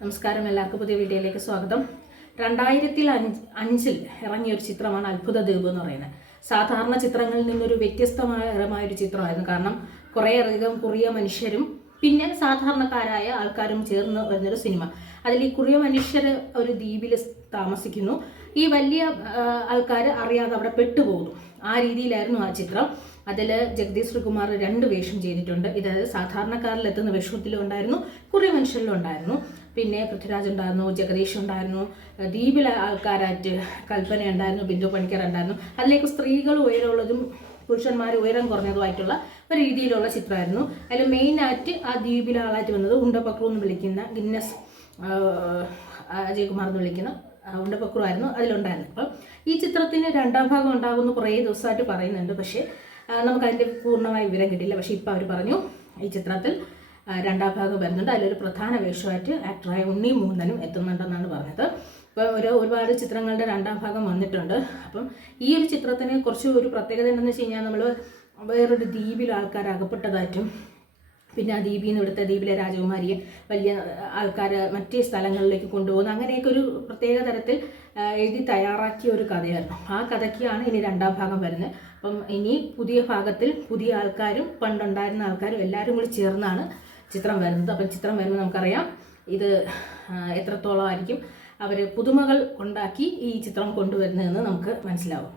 നമസ്കാരം, എല്ലാവർക്കും പുതിയ വീഡിയോയിലേക്ക് സ്വാഗതം. 2005 ഇറങ്ങിയ ഒരു ചിത്രമാണ് അത്ഭുത ദ്വീപ് എന്ന് പറയുന്നത്. സാധാരണ ചിത്രങ്ങളിൽ നിന്നൊരു വ്യത്യസ്തമായൊരു ചിത്രമായിരുന്നു. കാരണം കുറേയധികം കുറിയ മനുഷ്യരും പിന്നെ സാധാരണക്കാരായ ആൾക്കാരും ചേർന്ന് വരുന്നൊരു സിനിമ. അതിൽ ഈ കുറിയ മനുഷ്യർ ഒരു ദ്വീപിൽ താമസിക്കുന്നു. ഈ വലിയ ആൾക്കാർ അറിയാതെ അവിടെ പെട്ടുപോകുന്നു. ആ രീതിയിലായിരുന്നു ആ ചിത്രം. അതിൽ ജഗദീഷ് ശ്രീകുമാർ 2 വേഷം ചെയ്തിട്ടുണ്ട്. ഇത് സാധാരണക്കാരിലെത്തുന്ന വേഷത്തിലും ഉണ്ടായിരുന്നു, കുറിയ മനുഷ്യരിലും ഉണ്ടായിരുന്നു. പിന്നെ പൃഥ്വിരാജ് ഉണ്ടായിരുന്നു, ജഗദീഷ് ഉണ്ടായിരുന്നു, ദ്വീപിലെ ആൾക്കാരായിട്ട് കൽപ്പന ഉണ്ടായിരുന്നു, ബിന്ദു പണിക്കർ ഉണ്ടായിരുന്നു. അതിലേക്ക് സ്ത്രീകൾ ഉയരമുള്ളതും പുരുഷന്മാർ ഉയരം കുറഞ്ഞതുമായിട്ടുള്ള ഒരു രീതിയിലുള്ള ചിത്രമായിരുന്നു. അതിൽ മെയിനായിട്ട് ആ ദ്വീപിലെ ആളായിട്ട് വന്നത് ഉണ്ടപക്രു എന്ന് വിളിക്കുന്ന ഗിന്നസ് അജയ്കുമാർ എന്ന് വിളിക്കുന്ന ഉണ്ടപക്രു ആയിരുന്നു അതിലുണ്ടായിരുന്നു. അപ്പം ഈ ചിത്രത്തിന് 2ാം ഭാഗം ഉണ്ടാകുമെന്ന് കുറേ ദിവസമായിട്ട് പറയുന്നുണ്ട്. പക്ഷേ നമുക്കതിൻ്റെ പൂർണ്ണമായ വിവരം കിട്ടില്ല. പക്ഷേ ഇപ്പോൾ അവർ പറഞ്ഞു ഈ ചിത്രത്തിൽ 2ാം ഭാഗം വരുന്നുണ്ട്. അതിലൊരു പ്രധാന വേഷമായിട്ട് ആക്ടറായ ഉണ്ണി മുകുന്ദനും എത്തുന്നുണ്ടെന്നാണ് പറഞ്ഞത്. ഇപ്പോൾ ഒരുപാട് ചിത്രങ്ങളുടെ 2ാം ഭാഗം വന്നിട്ടുണ്ട്. അപ്പം ഈ ഒരു ചിത്രത്തിന് കുറച്ച് ഒരു പ്രത്യേകത ഉണ്ടെന്ന് വെച്ച് കഴിഞ്ഞാൽ നമ്മൾ വേറൊരു ദ്വീപിൽ ആൾക്കാർ അകപ്പെട്ടതായിട്ടും പിന്നെ ആ ദ്വീപിൽ നിന്ന് ഇവിടുത്തെ ദ്വീപിലെ രാജകുമാരിയെ വലിയ ആൾക്കാർ മറ്റേ സ്ഥലങ്ങളിലേക്ക് കൊണ്ടുപോകുന്നു. അങ്ങനെയൊക്കെ ഒരു പ്രത്യേക തരത്തിൽ എഴുതി തയ്യാറാക്കിയ ഒരു കഥയായിരുന്നു. ആ കഥയ്ക്കാണ് ഇനി 2ാം ഭാഗം വരുന്നത്. അപ്പം ഇനി പുതിയ ഭാഗത്തിൽ പുതിയ ആൾക്കാരും പണ്ടുണ്ടായിരുന്ന ആൾക്കാരും എല്ലാവരും കൂടി ചേർന്നാണ് ചിത്രം വരുന്നത്. അപ്പം ചിത്രം വരുമ്പോൾ നമുക്കറിയാം ഇത് എത്രത്തോളം ആയിരിക്കും അവർ പുതുമകൾ ഉണ്ടാക്കി ഈ ചിത്രം കൊണ്ടുവരുന്നതെന്ന് നമുക്ക് മനസ്സിലാവും.